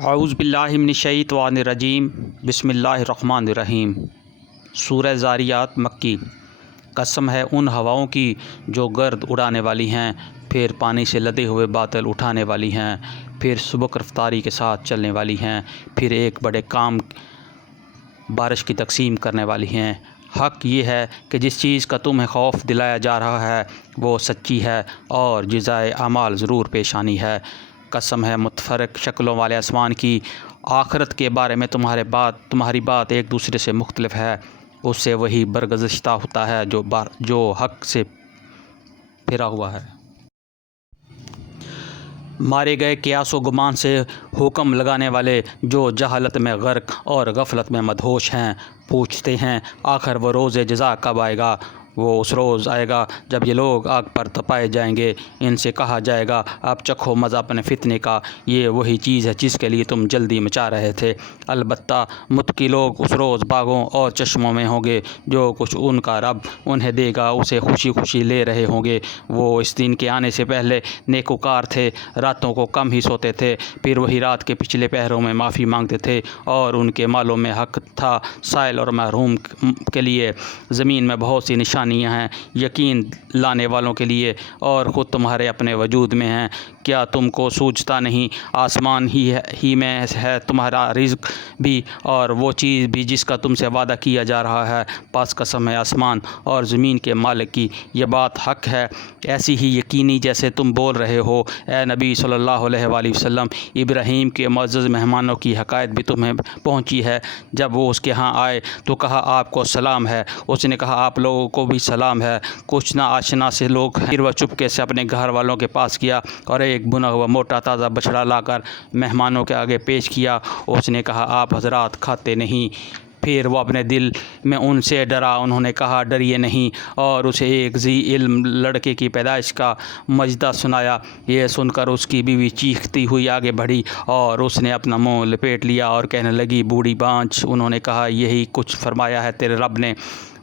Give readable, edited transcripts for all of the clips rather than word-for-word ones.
اعوذ باللہ من الشیطان الرجیم بسم اللہ الرحمن الرحیم۔ سورہ زاریات مکی۔ قسم ہے ان ہواؤں کی جو گرد اڑانے والی ہیں، پھر پانی سے لدے ہوئے بادل اٹھانے والی ہیں، پھر سبک رفتاری کے ساتھ چلنے والی ہیں، پھر ایک بڑے کام بارش کی تقسیم کرنے والی ہیں۔ حق یہ ہے کہ جس چیز کا تمہیں خوف دلایا جا رہا ہے وہ سچی ہے اور جزائے اعمال ضرور پیش آنی ہے۔ قسم ہے متفرق شکلوں والے آسمان کی، آخرت کے بارے میں تمہاری بات ایک دوسرے سے مختلف ہے، اس سے وہی برگزشتہ ہوتا ہے جو حق سے پھرا ہوا ہے۔ مارے گئے قیاس و گمان سے حکم لگانے والے جو جہالت میں غرق اور غفلت میں مدہوش ہیں، پوچھتے ہیں آخر وہ روز جزا کب آئے گا؟ وہ اس روز آئے گا جب یہ لوگ آگ پر تپائے جائیں گے۔ ان سے کہا جائے گا اب چکھو مزہ اپنے فتنے کا، یہ وہی چیز ہے جس کے لیے تم جلدی مچا رہے تھے۔ البتہ متقی لوگ اس روز باغوں اور چشموں میں ہوں گے، جو کچھ ان کا رب انہیں دے گا اسے خوشی خوشی لے رہے ہوں گے۔ وہ اس دن کے آنے سے پہلے نیکوکار تھے، راتوں کو کم ہی سوتے تھے، پھر وہی رات کے پچھلے پہروں میں معافی مانگتے تھے، اور ان کے مالوں میں حق تھا سائل اور محروم کے لیے۔ زمین میں بہت سی نشانیاں ہیں یقین لانے والوں کے لیے، اور خود تمہارے اپنے وجود میں ہیں۔ کیا تم کو سوچتا نہیں آسمان ہی میں ہے تمہارا رزق بھی اور وہ چیز بھی جس کا تم سے وعدہ کیا جا رہا ہے؟ پس قسم ہے آسمان اور زمین کے مالک کی، یہ بات حق ہے، ایسی ہی یقینی جیسے تم بول رہے ہو۔ اے نبی صلی اللہ علیہ وآلہ وسلم، ابراہیم کے معزز مہمانوں کی حکایت بھی تمہیں پہنچی ہے۔ جب وہ اس کے ہاں آئے تو کہا آپ کو سلام ہے، اس نے کہا آپ لوگوں کو بھی سلام ہے۔ کچھ نا آشنا سے لوگ ہیں، پھر وہ چپکے سے اپنے گھر والوں کے پاس گیا اور ایک بنا ہوا موٹا تازہ بچڑا لا کر مہمانوں کے آگے پیش کیا۔ اس نے کہا آپ حضرات کھاتے نہیں؟ پھر وہ اپنے دل میں ان سے ڈرا، انہوں نے کہا ڈریے نہیں، اور اسے ایک ذی علم لڑکے کی پیدائش کا مجدہ سنایا۔ یہ سن کر اس کی بیوی چیختی ہوئی آگے بڑھی اور اس نے اپنا منہ لپیٹ لیا اور کہنے لگی بوڑھی بانجھ۔ انہوں نے کہا یہی کچھ فرمایا ہے تیرے رب نے،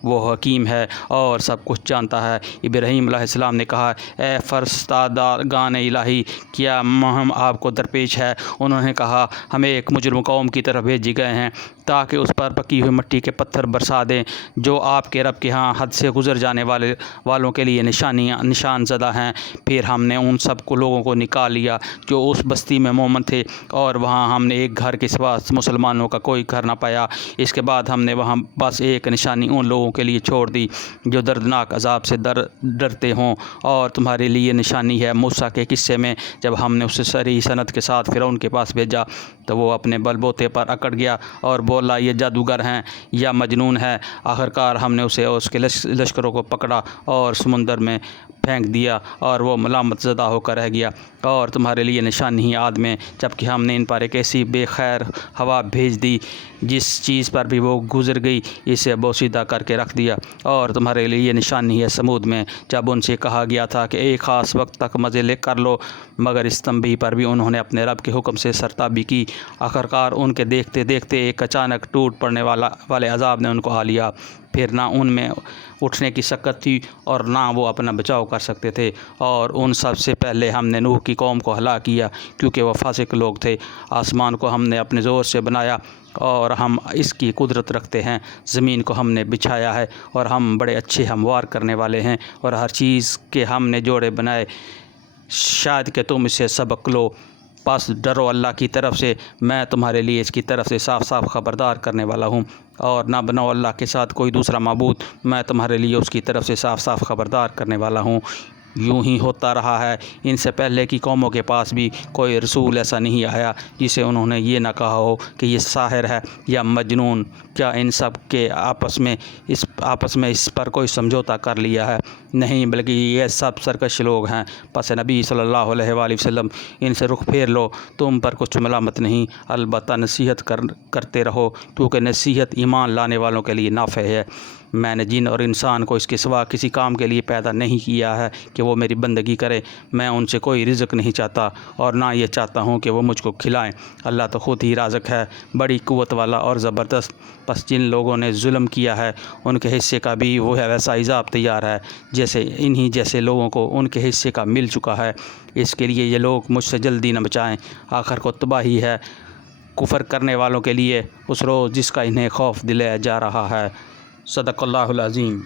وہ حکیم ہے اور سب کچھ جانتا ہے۔ ابراہیم علیہ السلام نے کہا اے فرستادگان الہی، کیا مہم آپ کو درپیش ہے؟ انہوں نے کہا ہم ایک مجرم قوم کی طرف بھیجے گئے ہیں تاکہ اس پر پکی ہوئی مٹی کے پتھر برسا دیں جو آپ کے رب کے ہاں حد سے گزر جانے والوں کے لیے نشان زدہ ہیں۔ پھر ہم نے ان سب لوگوں کو نکال لیا جو اس بستی میں مومن تھے، اور وہاں ہم نے ایک گھر کے سوا مسلمانوں کا کوئی گھر نہ پایا۔ اس کے بعد ہم نے وہاں بس ایک نشانی ان لوگوں کے لیے چھوڑ دی جو دردناک عذاب سے ڈرتے ہوں، اور تمہارے لیے نشانی ہے موسیٰ کے قصے میں جب ہم نے اسے صریح سند کے ساتھ فرعون کے پاس بھیجا تو وہ اپنے بل بوتے پر اکڑ گیا اور بولا یہ جادوگر ہیں یا مجنون ہے۔ آخرکار ہم نے اسے اور اس کے لشکروں کو پکڑا اور سمندر میں پھینک دیا اور وہ ملامت زدہ ہو کر رہ گیا۔ اور تمہارے لیے نشانی ہی عاد میں، جبکہ ہم نے ان پر ایک ایسی بے خیر ہوا بھیج دی جس چیز پر بھی وہ گزر گئی اسے بوسیدہ کر کے رکھ دیا۔ اور تمہارے لیے یہ نشانی ہے سمود میں، جب ان سے کہا گیا تھا کہ ایک خاص وقت تک مزے کر لو، مگر اس تنبیہ پر بھی انہوں نے اپنے رب کے حکم سے سرتابی کی۔ آخرکار ان کے دیکھتے دیکھتے ایک اچانک ٹوٹ پڑنے والے عذاب نے ان کو آ لیا، پھر نہ ان میں اٹھنے کی سکت تھی اور نہ وہ اپنا بچاؤ کر سکتے تھے۔ اور ان سب سے پہلے ہم نے نوح کی قوم کو ہلاک کیا کیونکہ وہ فاسق لوگ تھے۔ آسمان کو ہم نے اپنے زور سے بنایا اور ہم اس کی قدرت رکھتے ہیں، زمین کو ہم نے بچھایا ہے اور ہم بڑے اچھے ہموار کرنے والے ہیں، اور ہر چیز کے ہم نے جوڑے بنائے، شاید کہ تم اسے سبق لو۔ پس ڈرو اللہ کی طرف سے، میں تمہارے لیے اس کی طرف سے صاف صاف خبردار کرنے والا ہوں، اور نہ بناؤ اللہ کے ساتھ کوئی دوسرا معبود، میں تمہارے لیے اس کی طرف سے صاف صاف خبردار کرنے والا ہوں۔ یوں ہی ہوتا رہا ہے، ان سے پہلے کی قوموں کے پاس بھی کوئی رسول ایسا نہیں آیا جسے انہوں نے یہ نہ کہا ہو کہ یہ ساحر ہے یا مجنون۔ کیا ان سب کے آپس میں اس پر کوئی سمجھوتا کر لیا ہے؟ نہیں، بلکہ یہ سب سرکش لوگ ہیں۔ پس نبی صلی اللہ علیہ وآلہ وسلم ان سے رخ پھیر لو، تم پر کچھ ملامت نہیں، البتہ نصیحت کرتے رہو، کیونکہ نصیحت ایمان لانے والوں کے لیے نافع ہے۔ میں نے جن اور انسان کو اس کے سوا کسی کام کے لیے پیدا نہیں کیا ہے کہ وہ میری بندگی کرے، میں ان سے کوئی رزق نہیں چاہتا اور نہ یہ چاہتا ہوں کہ وہ مجھ کو کھلائیں، اللہ تو خود ہی رازق ہے، بڑی قوت والا اور زبردست۔ پس جن لوگوں نے ظلم کیا ہے ان کے حصے کا بھی وہ ویسا عذاب تیار ہے جیسے انہی جیسے لوگوں کو ان کے حصے کا مل چکا ہے۔ اس کے لیے یہ لوگ مجھ سے جلدی نہ بچائیں، آخر کو تباہی ہے کفر کرنے والوں کے لیے اس روز جس کا انہیں خوف دلایا جا رہا ہے۔ صدق اللہ العظیم۔